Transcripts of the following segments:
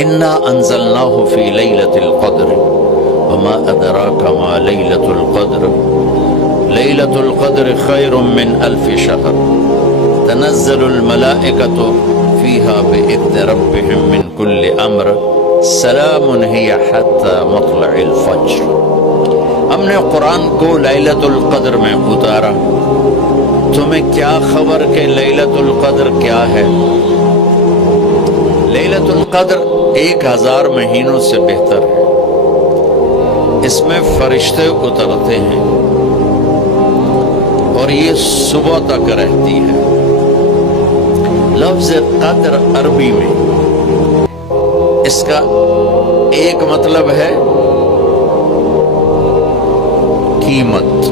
انا انزلناہ فی لیلۃ القدر وما ادراک ما لیلۃ القدر لیلۃ القدر خیر من الف شہر تنزل الملائکۃ فیہا بإذن ربہم من کل امر سلام ہی حتی مطلع الفجر۔ ہم نے قرآن کو لیلۃ القدر میں اتارا، تمہیں کیا خبر کہ لیلۃ القدر کیا ہے؟ لیلۃ القدر 1000 مہینوں سے بہتر ہے، اس میں فرشتے اترتے ہیں اور یہ صبح تک رہتی ہے۔ لفظ قدر عربی میں اس کا ایک مطلب ہے قیمت،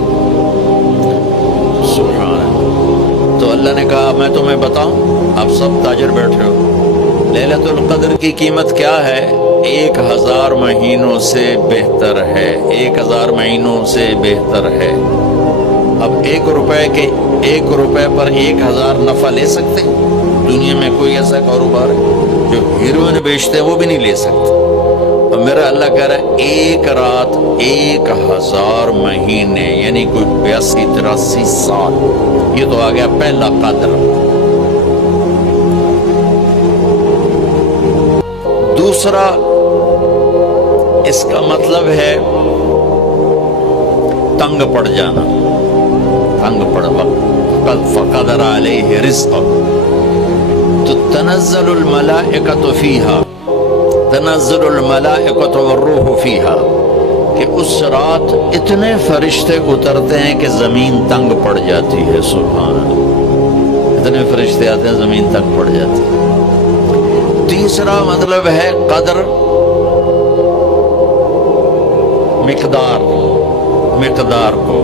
سبحان اللہ۔ تو اللہ نے کہا میں تمہیں بتاؤں، آپ سب تاجر بیٹھے ہو، لیلۃ القدر کی قیمت کیا ہے؟ 1000 مہینوں سے بہتر ہے، 1000 مہینوں سے بہتر ہے۔ اب 1 روپے پر 1000 نفع لے سکتے ہیں؟ دنیا میں کوئی ایسا کاروبار ہے؟ جو ہیروئن بیچتے ہیں وہ بھی نہیں لے سکتے۔ اور میرا اللہ کہہ رہا ہے 1 رات 1000 مہینے، یعنی کوئی 82-83 سال۔ یہ تو آ گیا پہلا قدر۔ دوسرا اس کا مطلب ہے تنگ پڑ جانا، تنگ پڑ وقت فقدر علیہ رزق، تو تنزل الملائکۃ فیہا، تنزل الملائکۃ والروح فیہا، کہ اس رات اتنے فرشتے اترتے ہیں کہ زمین تنگ پڑ جاتی ہے، سبحان اللہ، اتنے فرشتے آتے ہیں زمین تنگ پڑ جاتی ہے۔ تیسرا مطلب ہے قدر، مقدار کو،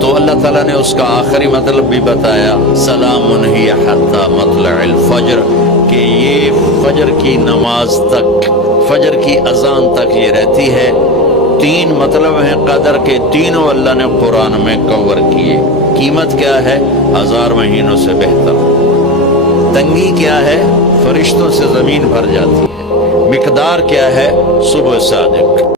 تو اللہ تعالیٰ نے اس کا آخری مطلب بھی بتایا، سلام ہی حتی مطلع الفجر، کہ یہ فجر کی نماز تک، فجر کی اذان تک یہ رہتی ہے۔ 3 مطلب ہیں قدر کے، تینوں اللہ نے قرآن میں کور کیے۔ قیمت کیا ہے؟ 1000 مہینوں سے بہتر۔ تنگی کیا ہے؟ فرشتوں سے زمین بھر جاتی ہے۔ مقدار کیا ہے؟ صبح صادق۔